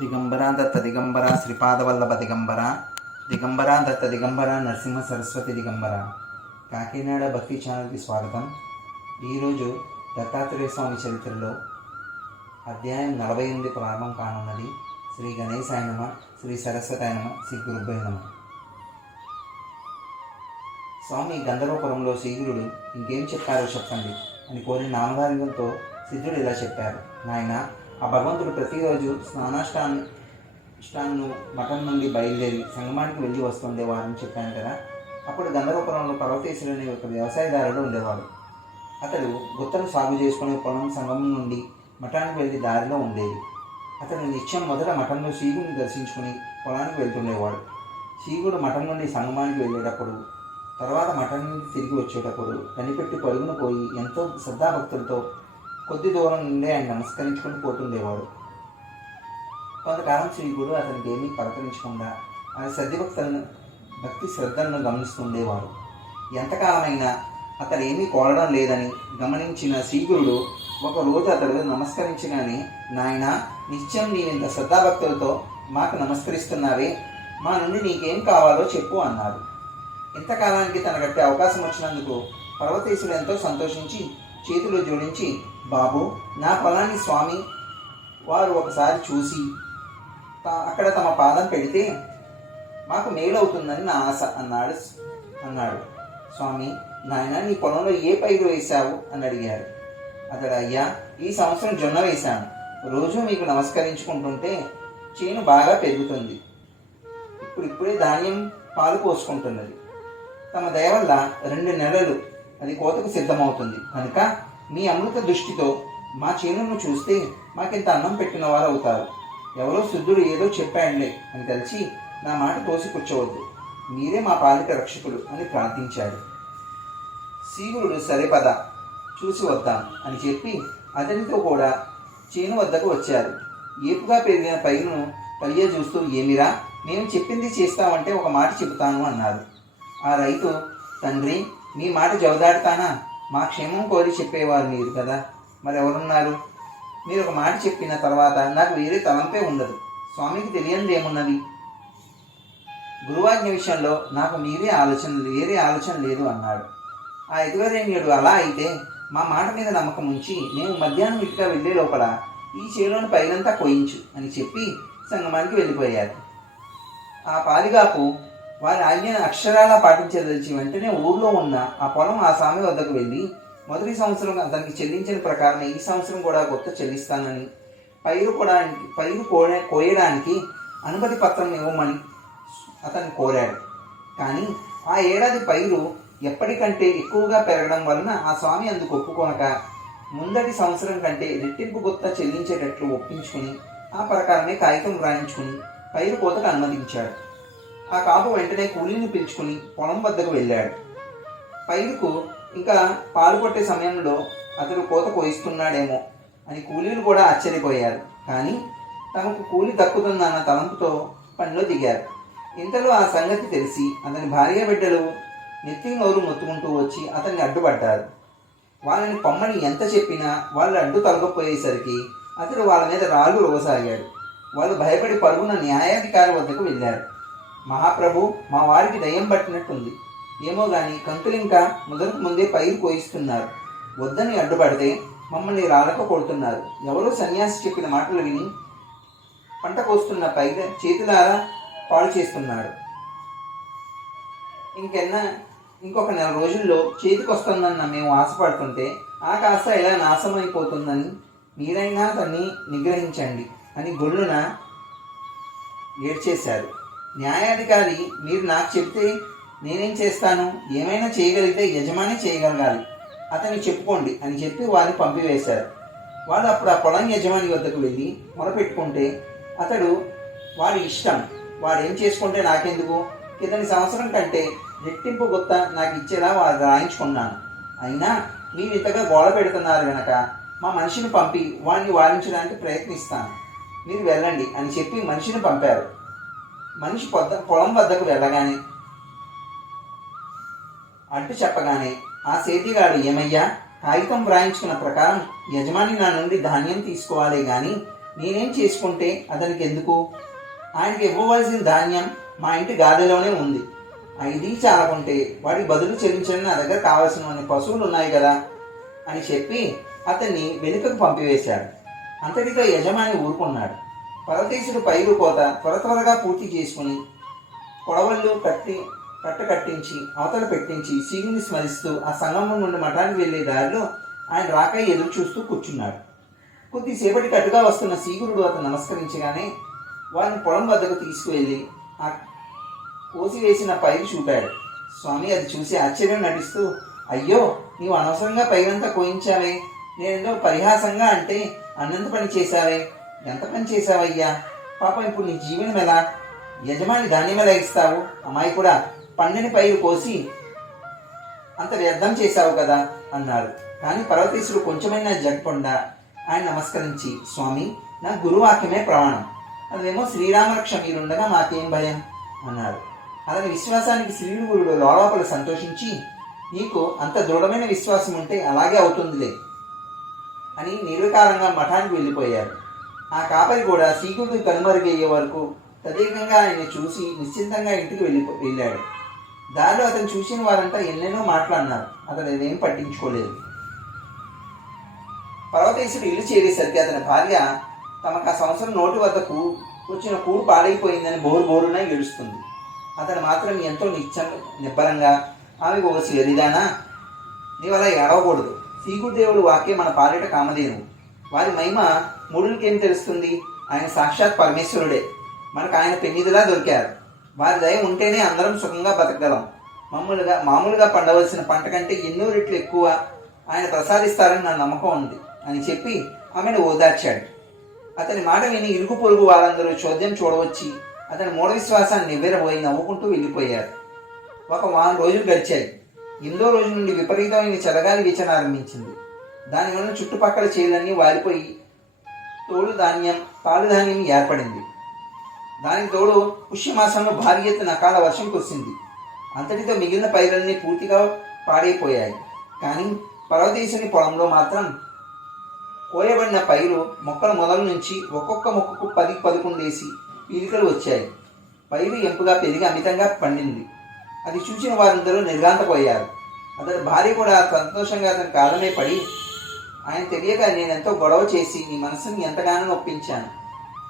దిగంబర దత్త దిగంబర శ్రీపాదవల్లభ దిగంబర దిగంబర దత్త దిగంబర నరసింహ సరస్వతి దిగంబర కాకినాడ భక్తి ఛానల్కి స్వాగతం. ఈరోజు దత్తాత్రేయ స్వామి చరిత్రలో అధ్యాయం నలభై ఎనిమిది ప్రారంభం కానున్నది. శ్రీ గణేశాయ ఆయనమ శ్రీ సరస్వతి ఆయనమ శ్రీ గురుభ్య స్వామి గంధర్వపురంలో శ్రీగురుడు ఇంకేం చెప్పారో చెప్పండి అని కోరిన నామధార్యంతో సిద్ధుడు ఇలా చెప్పారు. నాయన ఆ భగవంతుడు ప్రతిరోజు స్నానాష్టాన్ని ఇష్టాన్ని మఠం నుండి బయలుదేరి సంగమానికి వెళ్ళి వస్తుండేవారని చెప్పాను కదా. అప్పుడు గంధర్వపురంలో పర్వతేశ్వరు అనే ఒక వ్యవసాయదారుడు ఉండేవాడు. అతడు గుత్తను సాగు చేసుకునే పొలం సంగమం నుండి మఠానికి వెళ్ళి దారిలో ఉండేది. అతడు నిత్యం మొదట మఠంలో శ్రీగుడిని దర్శించుకుని పొలానికి వెళ్తుండేవాడు. శ్రీగుడు మఠం నుండి సంగమానికి వెళ్ళేటప్పుడు తర్వాత మఠం నుండి తిరిగి వచ్చేటప్పుడు కనిపెట్టి పరుగున పోయి ఎంతో శ్రద్ధాభక్తులతో కొద్ది దూరం నుండే ఆయన నమస్కరించుకుని పోతుండేవాడు. కొంతకాలం శ్రీగుడు అతనికి ఏమీ పలకరించకుండా ఆయన సద్యభక్తులను భక్తి శ్రద్ధలను గమనిస్తుండేవాడు. ఎంతకాలమైనా అతడు ఏమీ కోరడం లేదని గమనించిన శ్రీగురుడు ఒకరోజు అతడు నమస్కరించగానే నాయన నిత్యం నీవింత శ్రద్ధాభక్తులతో మాకు నమస్కరిస్తున్నావే మా నుండి నీకేం కావాలో చెప్పు అన్నాడు. ఇంతకాలానికి తనకట్టే అవకాశం వచ్చినందుకు పర్వతేశుడు ఎంతో సంతోషించి చేతులు జోడించి బాబు నా పొలాన్ని స్వామి వారు ఒకసారి చూసి అక్కడ తమ పాదం పెడితే మాకు మేలవుతుందని నా ఆశ అన్నాడు అన్నాడు. స్వామి నాయన నీ పొలంలో ఏ పైరు వేశావు? అని అడిగారు. అతడు అయ్యా ఈ సంవత్సరం జొన్న వేశాను. రోజు మీకు నమస్కరించుకుంటుంటే చేను బాగా పెరుగుతుంది. ఇప్పుడు ఇప్పుడే ధాన్యం పాలు పోసుకుంటున్నది. తమ దయ వల్ల రెండు నెలలు అది కోతకు సిద్ధమవుతుంది. కనుక మీ అమృత దృష్టితో మా చేనును చూస్తే మాకింత అన్నం పెట్టిన వారు అవుతారు ఎవరో శుద్ధుడు ఏదో చెప్పాడులే అని కలిసి నా మాట తోసిపుచ్చవద్దు మీరే మా పాలిక రక్షకుడు అని ప్రార్థించాడు. శీవుడు సరే పద చూసి వద్దాం అని చెప్పి అతనితో కూడా చేను వద్దకు వచ్చారు. ఏపుగా పెరిగిన పైరును పయ్య చూస్తూ ఏమిరా? మేము చెప్పింది చేస్తామంటే ఒక మాట చెబుతాను అన్నారు. ఆ రైతు తండ్రి మీ మాట జవదాడతానా? మా క్షేమం కోరి చెప్పేవారు మీరు కదా. మరి ఎవరున్నారు మీరు ఒక మాట చెప్పిన తర్వాత నాకు వేరే తలంపే ఉండదు. స్వామికి తెలియనిది ఏమున్నది? గురువాజ్ఞ విషయంలో నాకు మీరే ఆలోచన వేరే ఆలోచన లేదు అన్నాడు. ఆ ఎదువరేణ్యుడు అలా అయితే మా మాట మీద నమ్మకం ఉంచి మేము మధ్యాహ్నం ఇటుగా వెళ్ళే లోపల ఈ చేలోని పైనంతా కోయించు అని చెప్పి సంగమానికి వెళ్ళిపోయారు. ఆ పాలిగాపు వారి ఆజ్ఞను అక్షరాలా పాటించదలిచి వెంటనే ఊర్లో ఉన్న ఆ పొలం ఆ స్వామి వద్దకు వెళ్ళి మొదటి సంవత్సరం అతనికి చెల్లించిన ప్రకారం ఈ సంవత్సరం కూడా కొత్త చెల్లిస్తానని పైరు కొడానికి పైరు కోయ కోయడానికి అనుమతి పత్రం ఇవ్వమని అతన్ని కోరాడు. కానీ ఆ ఏడాది పైరు ఎప్పటికంటే ఎక్కువగా పెరగడం వలన ఆ స్వామి అందుకు ఒప్పుకొనక ముందటి సంవత్సరం కంటే రెట్టింపు గుత్త చెల్లించేటట్లు ఒప్పించుకుని ఆ ప్రకారమే కాగితం వ్రాయించుకుని పైరు కోతకు అనుమతించాడు. ఆ కాపు వెంటనే కూలీని పిలుచుకుని పొలం వద్దకు వెళ్ళాడు. పైరుకు ఇంకా పాలు కొట్టే సమయంలో అతడు కోత కోయిస్తున్నాడేమో అని కూలీలు కూడా ఆశ్చర్యపోయారు. కానీ తమకు కూలి దక్కుతుందన్న తలంపుతో పనిలో దిగారు. ఇంతలో ఆ సంగతి తెలిసి అతని భార్య బిడ్డలు నెత్తి నోరు మొత్తుకుంటూ వచ్చి అతన్ని అడ్డుపడ్డారు. వాళ్ళని పొమ్మని ఎంత చెప్పినా వాళ్ళు అడ్డు తొలగపోయేసరికి అతడు వాళ్ళ మీద రాళ్ళు రోగసాగాడు వాళ్ళు భయపడి పరుగున న్యాయాధికారి వద్దకు వెళ్ళారు. మహాప్రభు మా వారికి దయ్యం పట్టినట్టుంది. ఏమో గాని కంకులింకా మొదలకు ముందే పైరు కోయిస్తున్నారు వద్దని అడ్డుపడితే మమ్మల్ని రాలక కొడుతున్నారు. ఎవరో సన్యాసి చెప్పిన మాటలు విని పంట కోస్తున్న పైర చేతులారా పాడు చేస్తున్నాడు ఇంకెన్న ఇంకొక నెల రోజుల్లో చేతికి వస్తుందన్న మేము ఆశపడుతుంటే ఆ కాస్త ఇలా నాశమైపోతుందని మీరైనా దాన్ని నిగ్రహించండి అని గొల్లున ఏడ్చేశారు. న్యాయాధికారి మీరు నాకు చెప్తే నేనేం చేస్తాను? ఏమైనా చేయగలిగితే యజమాని చేయగలగాలి. అతన్ని చెప్పుకోండి అని చెప్పి వారిని పంపివేశారు. వాళ్ళు అప్పుడు ఆ పొలం యజమాని వద్దకు వెళ్ళి మొరపెట్టుకుంటే అతడు వాడి ఇష్టం. వాడు ఏం చేసుకుంటే నాకెందుకు? కిందని సంవత్సరం కంటే రెట్టింపు గుత్త నాకు ఇచ్చేలా వారు రాయించుకున్నాను. అయినా మీరు ఇంతగా గోడ పెడుతున్నారు గనక మా మనిషిని పంపి వాడిని వారించడానికి ప్రయత్నిస్తాను. మీరు వెళ్ళండి అని చెప్పి మనిషిని పంపారు. మనిషి పొద్ద పొలం వద్దకు వెళ్ళగానే అడ్డు చెప్పగానే ఆ సేతిగాడు ఏమయ్యా? కాగితం వ్రాయించుకున్న ప్రకారం యజమాని నా నుండి ధాన్యం తీసుకోవాలి గాని నేనేం చేసుకుంటే అతనికి ఎందుకు ఆయనకి ఇవ్వవలసిన ధాన్యం మా ఇంటి గాదెలోనే ఉంది. ఇది చాలకుంటే వాడికి బదులు చెల్లించడం నా దగ్గర కావాల్సిన పశువులు ఉన్నాయి కదా అని చెప్పి అతన్ని వెనుకకు పంపివేశాడు. అంతటితో యజమాని ఊరుకున్నాడు. పరదేశుడు పైరు కోత త్వర త్వరగా పూర్తి చేసుకుని కొడవళ్ళు కట్టి కట్ట కట్టించి అవతల పెట్టించి శివుని స్మరిస్తూ ఆ సంగమం నుండి మఠానికి వెళ్ళే దారిలో ఆయన రాకై ఎదురు చూస్తూ కూర్చున్నాడు. కొద్దిసేపటి కట్టుగా వస్తున్న సీగురుడు అతను నమస్కరించగానే వారిని పొలం వద్దకు తీసుకువెళ్ళి ఆ కోసివేసిన పైరు చూపాడు. స్వామి అది చూసి ఆశ్చర్యం నటిస్తూ అయ్యో నీవు అనవసరంగా పైరంతా కోయించావే. నేనేదో పరిహాసంగా అంటే అన్నంత పని చేశావే? ఎంత పని చేశావయ్యా? పాపం ఇప్పుడు నీ జీవనం ఎలా యజమాని ధాన్యం ఎలా ఇస్తావు. అమ్మాయి కూడా పండిని పైరు కోసి అంత వ్యర్థం చేశావు కదా అన్నాడు. కానీ పర్వతీశుడు కొంచెమైనా జగకుండా ఆయన నమస్కరించి స్వామి నా గురువాక్యమే ప్రమాణం. అదేమో శ్రీరామరక్ష మీరుండగా మాకేం భయం? అన్నాడు. అతని విశ్వాసానికి శ్రీగురుడు లోలోపల సంతోషించి నీకు అంత దృఢమైన విశ్వాసం ఉంటే అలాగే అవుతుందిలే అని నిర్వికారంగా మఠానికి వెళ్ళిపోయారు. ఆ కాపరి కూడా శ్రీగురుడు కనుమరుగయ్యే వరకు తదేకంగా ఆయన చూసి నిశ్చింతంగా ఇంటికి వెళ్ళి వెళ్ళాడు. దారిలో అతను చూసిన వారంతా ఎన్నెన్నో మాట్లాడినారు. అతను అదేం పట్టించుకోలేదు. పర్వతేశుడు ఇల్లు చేరేసరికి అతని భార్య తమకు ఆ సంవత్సరం నోటి వద్దకు వచ్చిన కూడు పాడైపోయిందని బోరు బోరున ఏడుస్తుంది. అతను మాత్రం ఎంతో నిత్యం నిబ్బరంగా ఆమెకు ఓ ఎరిదానా నీవు అలా ఏడవకూడదు శ్రీగురుదేవుడు వాక్యం మన పాలిట కామధేను వారి మహిమ మూడులకేం తెలుస్తుంది? ఆయన సాక్షాత్ పరమేశ్వరుడే. మనకు ఆయన పెన్నిదిలా దొరికారు. వారి దయ ఉంటేనే అందరం సుఖంగా బతకగలం. మామూలుగా మామూలుగా పండవలసిన పంట కంటే ఎన్నో రెట్లు ఎక్కువ ఆయన ప్రసాదిస్తారని నా నమ్మకం ఉంది అని చెప్పి ఆమెను ఓదార్చాడు. అతని మాట విని ఇరుగు పొరుగు వారందరూ చోద్యం చూడవచ్చి అతని మూఢ విశ్వాసాన్ని నివ్వెరబోయి నవ్వుకుంటూ వెళ్ళిపోయారు. ఒక వారం రోజులు గడిచాయి. ఎనిమిదో రోజు నుండి విపరీతమైన చలగాలి వీచనారంభించింది దానివల్ల చుట్టుపక్కల చేలన్నీ వారిపోయి తోడు ధాన్యం పాలధాన్యం ధాన్యం ఏర్పడింది. దానికి తోడు పుష్యమాసంలో భారీ ఎత్తున అకాల వర్షం కురిసింది. అంతటితో మిగిలిన పైర్లన్నీ పూర్తిగా పాడైపోయాయి. కానీ పర్వతేశుని పొలంలో మాత్రం కోయబడిన పైరు మొక్కల మొదల నుంచి ఒక్కొక్క మొక్కకు పది పదకొండేసి పీలికలు వచ్చాయి. పైరు ఎంపుగా పెరిగి అమితంగా పండింది. అది చూసిన వారందరూ నిర్గాంతపోయారు అతని భార్య కూడా సంతోషంగా అతని కాలమే పడి ఆయన తెలియక నేను ఎంతో గొడవ చేసి నీ మనసుని ఎంతగానో నొప్పించాను.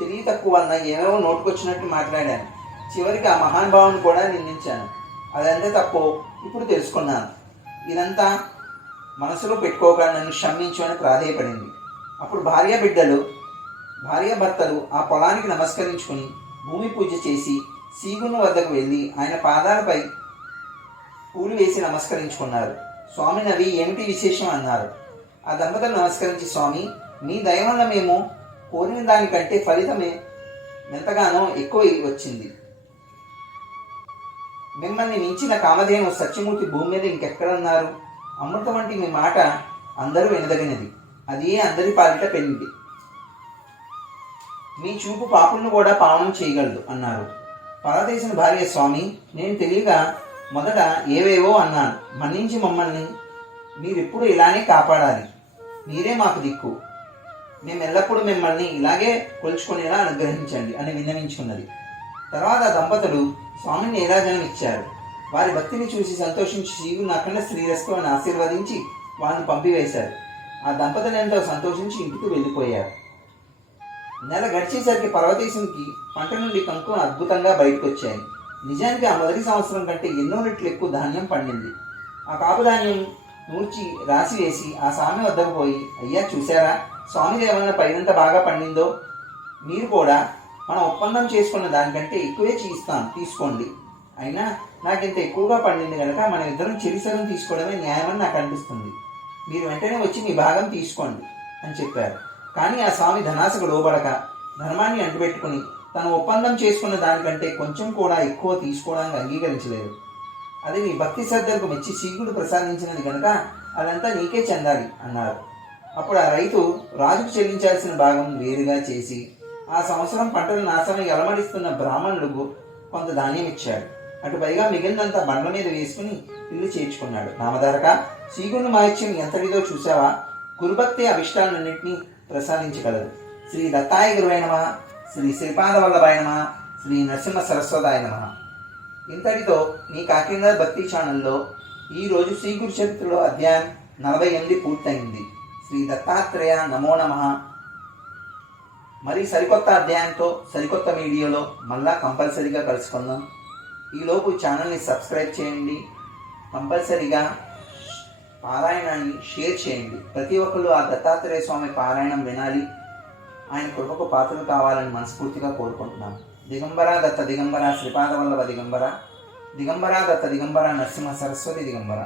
తెలియ తక్కువ వలన ఏమేమో నోటుకొచ్చినట్టు మాట్లాడాను. చివరికి ఆ మహానుభావుని కూడా నిందించాను. అదంతా తప్పు ఇప్పుడు తెలుసుకున్నాను. ఇదంతా మనసులో పెట్టుకోక నన్ను క్షమించు అని ప్రాధేయపడింది. అప్పుడు భార్య బిడ్డలు భార్య భర్తలు ఆ పొలానికి నమస్కరించుకుని భూమి పూజ చేసి సీగును వద్దకు వెళ్ళి ఆయన పాదాలపై పూలు వేసి నమస్కరించుకున్నారు. స్వామి నవి ఏమిటి విశేషం? అన్నారు. ఆ దంపతులు నమస్కరించి స్వామి మీ దయ వల్ల మేము కోరిన దానికంటే ఫలితమే ఎంతగానో ఎక్కువ వచ్చింది. మిమ్మల్ని మించిన కామధేను సత్యమూర్తి భూమి మీద ఇంకెక్కడున్నారు? అమృతం వంటి మీ మాట అందరూ వినదగినది. అది అందరి పాలిట పెళ్ళింది మీ చూపు పాపులను కూడా పావనం చేయగలదు అన్నారు. పరదేశం భార్య స్వామి నేను తెలియగా మొదట ఏవేవో అన్నాను. మన్నించి మమ్మల్ని మీరెప్పుడు ఇలానే కాపాడాలి. మీరే మాకు దిక్కు. మేము ఎల్లప్పుడూ మిమ్మల్ని ఇలాగే కొలుచుకునేలా అనుగ్రహించండి అని విన్నవించుకున్నది. తర్వాత దంపతులు స్వామిని నీరాజనం ఇచ్చారు. వారి భక్తిని చూసి సంతోషించి శివుని నాకన్నా శ్రీరస్తు అని ఆశీర్వదించి వాళ్ళని పంపివేశారు. ఆ దంపతులు ఎంతో సంతోషించి ఇంటికి వెళ్ళిపోయారు. నెల గడిచేసరికి పర్వతీశంకి పంట నుండి కంకులు అద్భుతంగా బయటకు వచ్చాయి నిజానికి ఆ మొదటి సంవత్సరం కంటే ఎన్నో రెట్లు ఎక్కువ ధాన్యం పండింది. ఆ కాపు ధాన్యం నూర్చి రాసి వేసి ఆ స్వామి వద్దకు పోయి అయ్యా చూసారా స్వామిది దేవన్న పైనంత బాగా పండిందో? మీరు కూడా మనం ఒప్పందం చేసుకున్న దానికంటే ఎక్కువే ఇస్తాను తీసుకోండి. అయినా నాకు ఇంత ఎక్కువగా పండింది కనుక మనం ఇద్దరం చెరిసగం తీసుకోవడమే న్యాయమని నాకు అనిపిస్తుంది. మీరు వెంటనే వచ్చి మీ భాగం తీసుకోండి అని చెప్పారు. కానీ ఆ స్వామి ధనాశకు లోబడక ధర్మాన్ని అంటుపెట్టుకుని తను ఒప్పందం చేసుకున్న దానికంటే కొంచెం కూడా ఎక్కువ తీసుకోవడానికి అంగీకరించలేదు. అది నీ భక్తి శ్రద్ధలకు మెచ్చి శీఘ్రుడు ప్రసాదించినది కనుక అదంతా నీకే చెందాలి అన్నారు. అప్పుడు ఆ రైతు రాజుకు చెల్లించాల్సిన భాగం వేరుగా చేసి ఆ సంవత్సరం పంటలు నాశనం ఎలమడిస్తున్న బ్రాహ్మణులకు కొంత ధాన్యం ఇచ్చాడు. అటు పైగా మిగిలినంతా బండ్ల మీద వేసుకుని ఇల్లు చేర్చుకున్నాడు. నామధారక శ్రీగుణ్ణి మహత్యం ఎంతటిదో చూసావా? గురుభక్తి అభిష్టాలన్నింటినీ ప్రసాదించగలదు. శ్రీ దత్తాయ గురువైనమా శ్రీ శ్రీపాద వల్లభాయ శ్రీ నరసింహ సరస్వతాయనమా ఇంతటితో మీ కాకినాడ భక్తి ఛానల్లో ఈరోజు శ్రీ గురు చరిత్రలో అధ్యాయం నలభై ఎనిమిది పూర్తయింది. శ్రీ దత్తాత్రేయ నమో నమ. మరి సరికొత్త అధ్యాయంతో సరికొత్త వీడియోలో మళ్ళా కంపల్సరీగా కలుసుకుందాం. ఈలోపు ఛానల్ని సబ్స్క్రైబ్ చేయండి. కంపల్సరీగా పారాయణాన్ని షేర్ చేయండి. ప్రతి ఒక్కరు ఆ దత్తాత్రేయ స్వామి పారాయణం వినాలి. ఆయన కృపకు పాత్రలు కావాలని మనస్ఫూర్తిగా కోరుకుంటున్నాను దిగంబర దత్త దిగంబర శ్రీపాదవల్లభ దిగంబర దిగంబర దత్త దిగంబర నరసింహ సరస్వతి దిగంబర